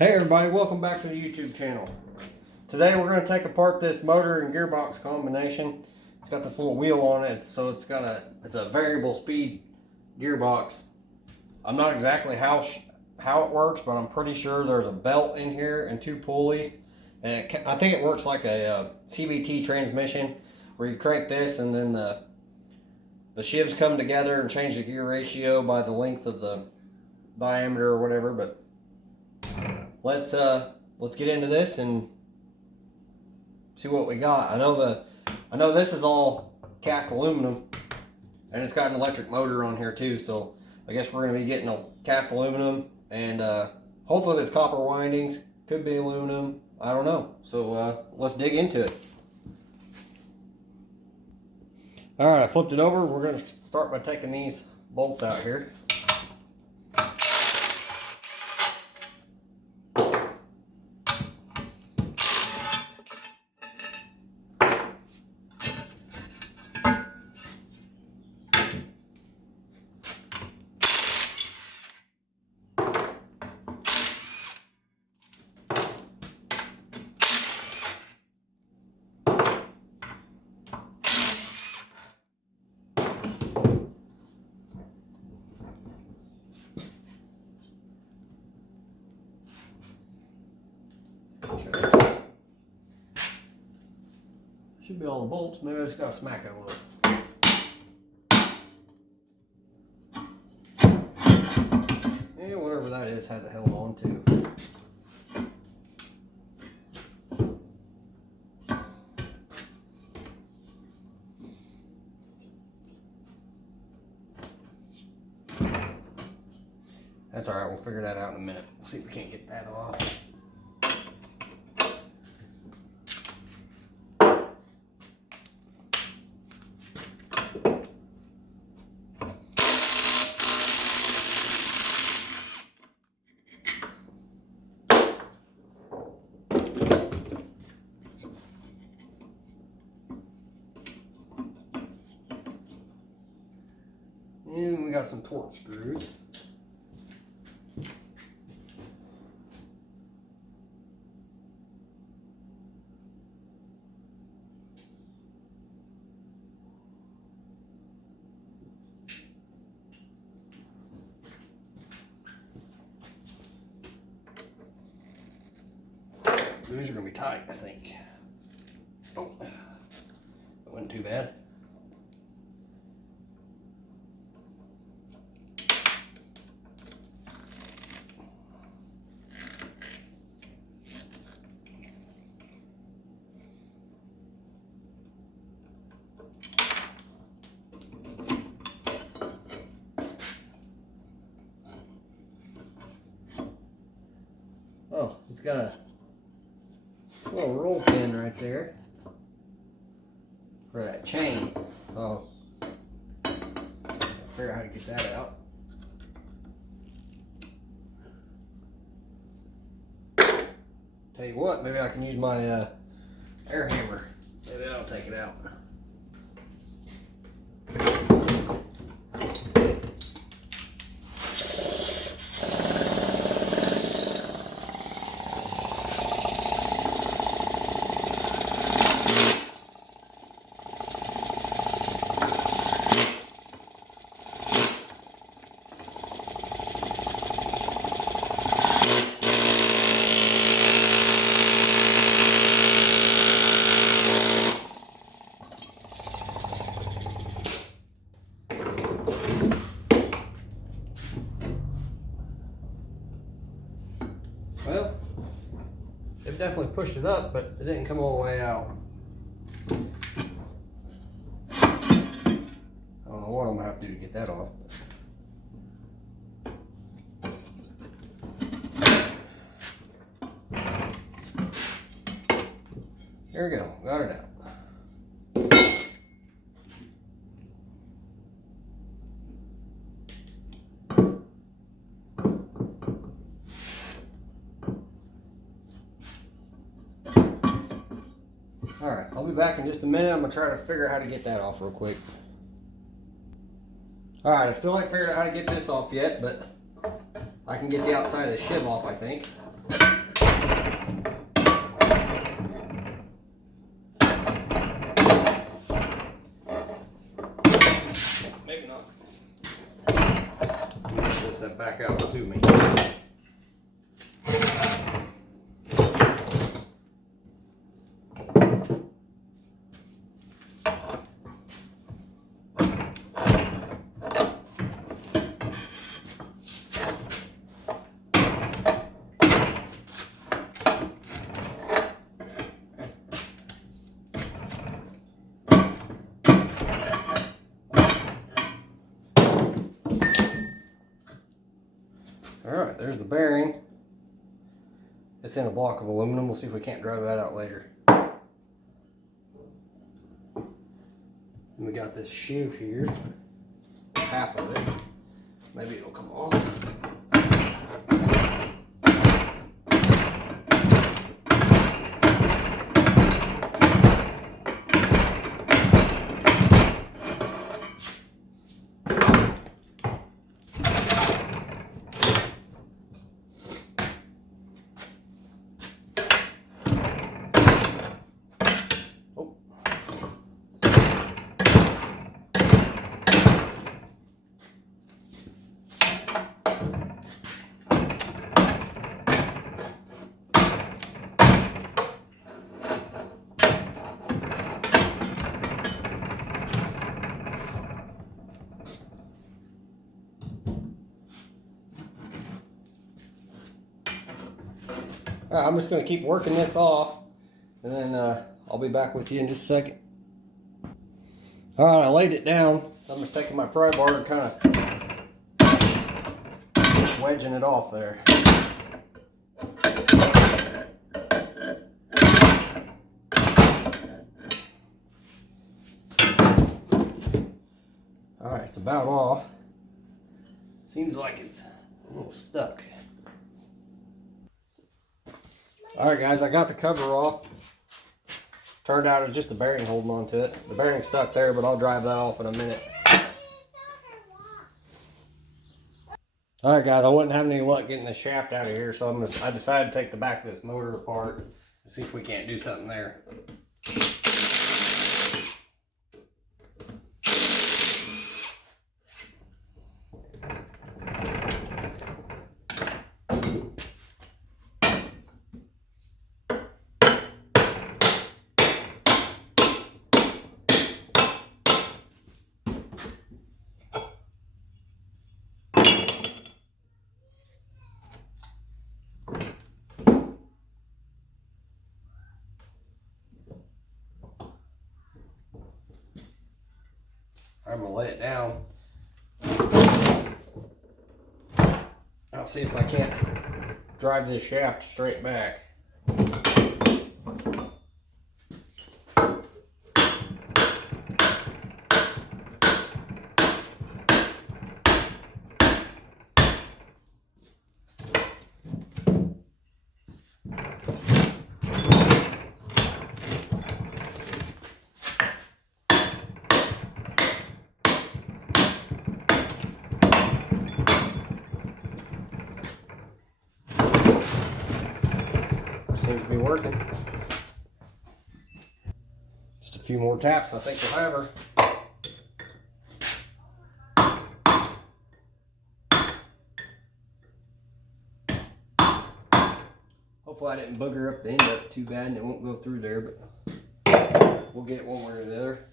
Hey everybody, welcome back to the YouTube channel. Today we're going to take apart this motor and gearbox combination. It's got this little wheel on it, so it's a variable speed gearbox. I'm not exactly how it works, but I'm pretty sure there's a belt in here and two pulleys, and I think it works like a CVT transmission, where you crank this and then the shivs come together and change the gear ratio by the length of the diameter or whatever. But let's get into this and see what we got. I know this is all cast aluminum, and it's got an electric motor on here too, so I guess we're going to be getting a cast aluminum, and hopefully there's copper windings, could be aluminum, I don't know. So let's dig into it. Alright, I flipped it over. We're going to start by taking these bolts out here. Should be all the bolts. Maybe I just gotta smack it a little. Yeah, whatever that is has it held on to. That's alright, we'll figure that out in a minute. We'll see if we can't get that off. And we got some torque screws. These are going to be tight, I think. Oh, that wasn't too bad. Oh, it's got a little roll pin right there for that chain. Oh, I'll figure out how to get that out. Tell you what, maybe I can use my air hammer. Maybe that'll take it out. Well, it definitely pushed it up, but it didn't come all the way out. I don't know what I'm gonna have to do to get that off. There we go, got it out. Alright, I'll be back in just a minute. I'm going to try to figure out how to get that off real quick. Alright, I still haven't figured out how to get this off yet, but I can get the outside of the shiv off, I think. bearing. It's in a block of aluminum. We'll see if we can't drive that out later. And we got this shoe here, half of it. Maybe it'll come off. Alright, I'm just going to keep working this off, and then I'll be back with you in just a second. Alright, I laid it down. I'm just taking my pry bar and kind of wedging it off there. Alright, it's about off. Seems like it's a little stuck. Alright guys, I got the cover off. Turned out it was just the bearing holding on to it. The bearing's stuck there, but I'll drive that off in a minute. Alright guys, I wasn't having any luck getting the shaft out of here, so I decided to take the back of this motor apart and see if we can't do something there. I'm going to lay it down. I'll see if I can't drive this shaft straight back. Seems to be working. Just a few more taps, I think we'll have her. Hopefully I didn't booger up the end up too bad and it won't go through there, but we'll get it one way or the other.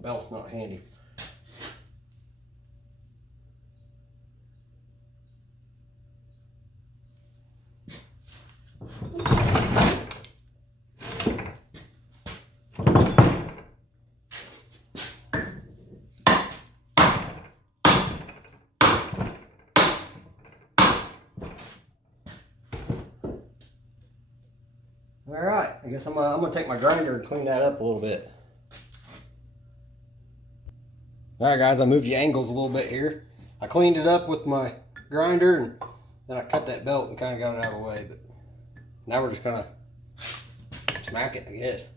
Belt's not handy. All right, I guess I'm gonna take my grinder and clean that up a little bit. All right, guys, I moved the angles a little bit here. I cleaned it up with my grinder, and then I cut that belt and kind of got it out of the way. But now we're just gonna smack it, I guess.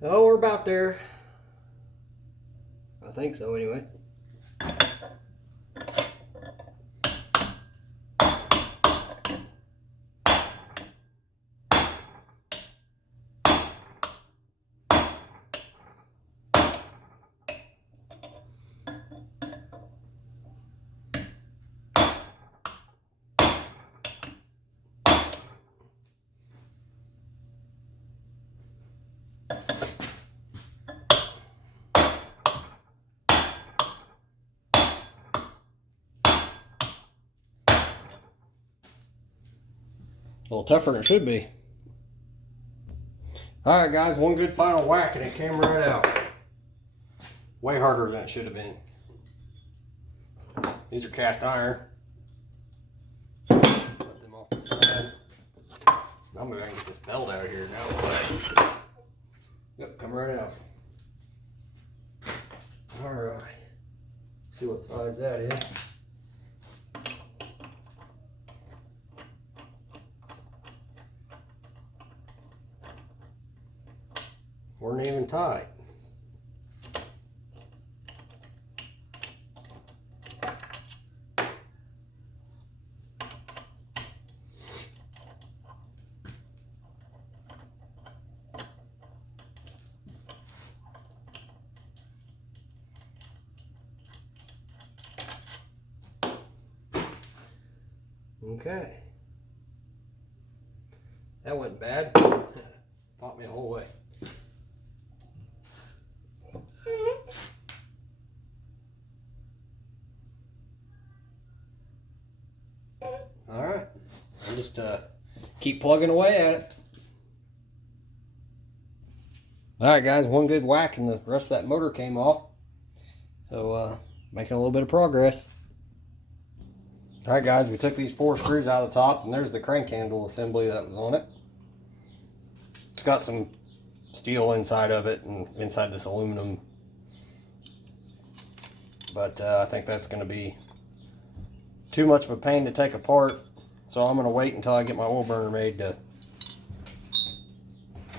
Oh, we're about there. I think so anyway. A little tougher than it should be. Alright guys, one good final whack and it came right out. Way harder than it should have been. These are cast iron. Put them off the side. I'm gonna get this belt out of here now. Yep, come right out. Alright. See what size that is. Weren't even tight. Okay. That wasn't bad. Fought me the whole way. Alright. I'll just keep plugging away at it. Alright guys, one good whack and the rest of that motor came off. So making a little bit of progress. Alright guys, we took these 4 screws out of the top and there's the crank handle assembly that was on it. It's got some steel inside of it and inside this aluminum. But I think that's going to be too much of a pain to take apart. So I'm going to wait until I get my oil burner made to...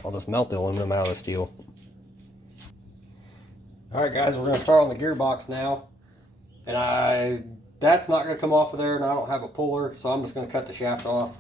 I'll just melt the aluminum out of the steel. Alright guys, we're going to start on the gearbox now. And that's not going to come off of there and I don't have a puller. So I'm just going to cut the shaft off.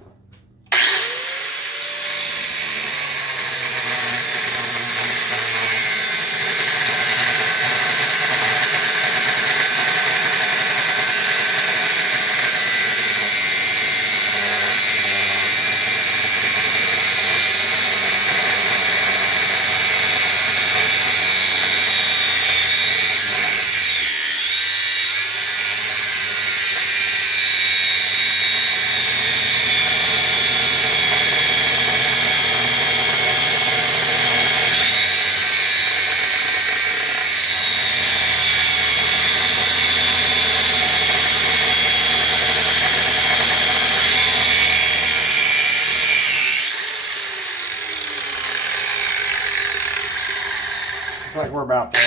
Looks like we're about there.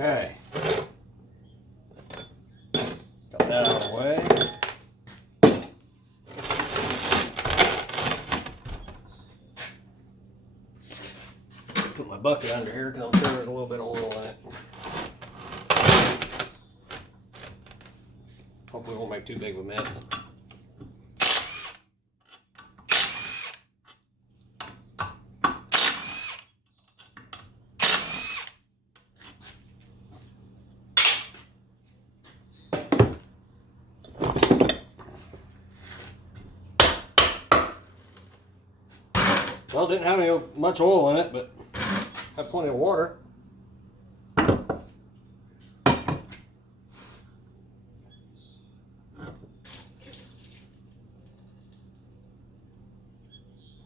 Okay. Got that out of the way. Put my bucket under here because I'm sure there's a little bit of oil in it. Hopefully it won't make too big of a mess. Well, it didn't have any much oil in it, but had plenty of water.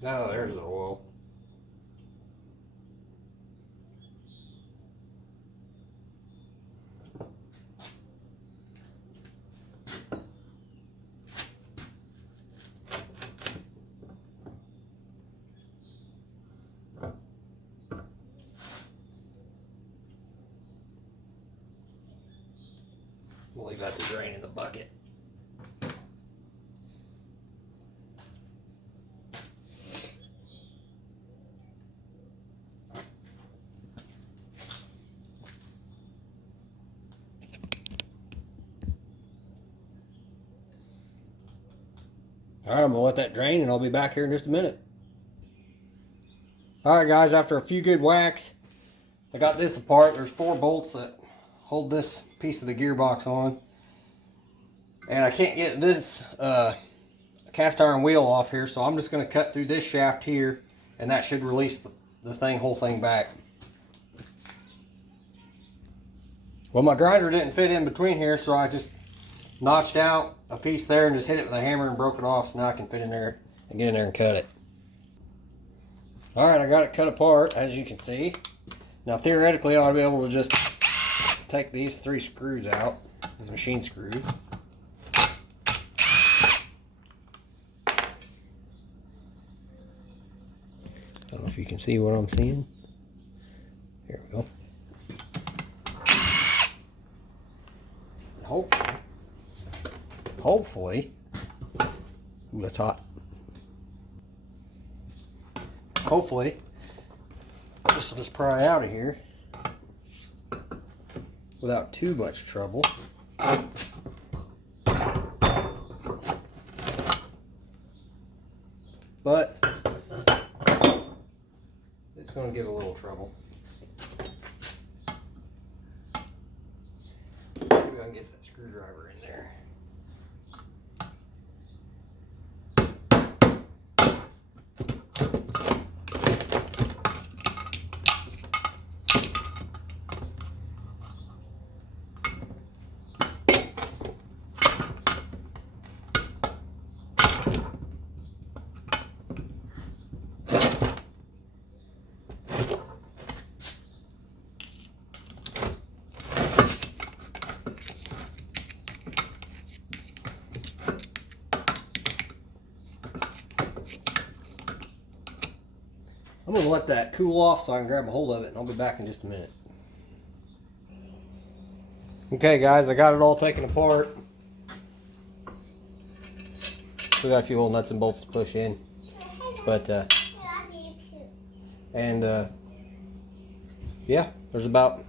Oh, there's the oil. We'll leave that to drain in the bucket. All right, I'm gonna let that drain and I'll be back here in just a minute. All right guys, after a few good whacks, I got this apart. There's 4 bolts that hold this piece of the gearbox on. And I can't get this cast iron wheel off here, so I'm just gonna cut through this shaft here and that should release the whole thing back. Well, my grinder didn't fit in between here, so I just notched out a piece there and just hit it with a hammer and broke it off, so now I can fit in there and get in there and cut it. All right, I got it cut apart, as you can see. Now theoretically, I ought to be able to just take these 3 screws out, these machine screws. I don't know if you can see what I'm seeing. Here we go. And hopefully, ooh, that's hot. Hopefully, this will just pry out of here without too much trouble. But it's going to give a little trouble. Maybe I can get that screwdriver in there. I'm going to let that cool off so I can grab a hold of it, and I'll be back in just a minute. Okay guys, I got it all taken apart. Still got a few little nuts and bolts to push in. But, yeah, there's about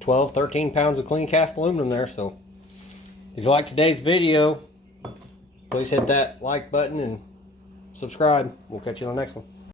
12, 13 pounds of clean cast aluminum there. So if you like today's video, please hit that like button and subscribe. We'll catch you on the next one.